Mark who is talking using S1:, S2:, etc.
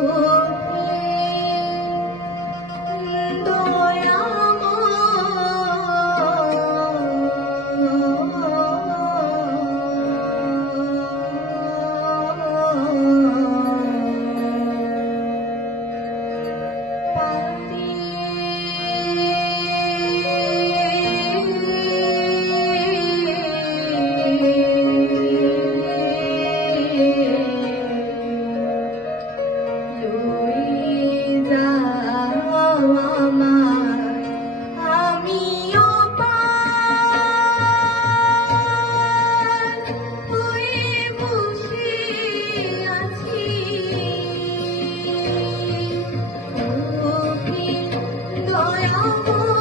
S1: Oh. amor.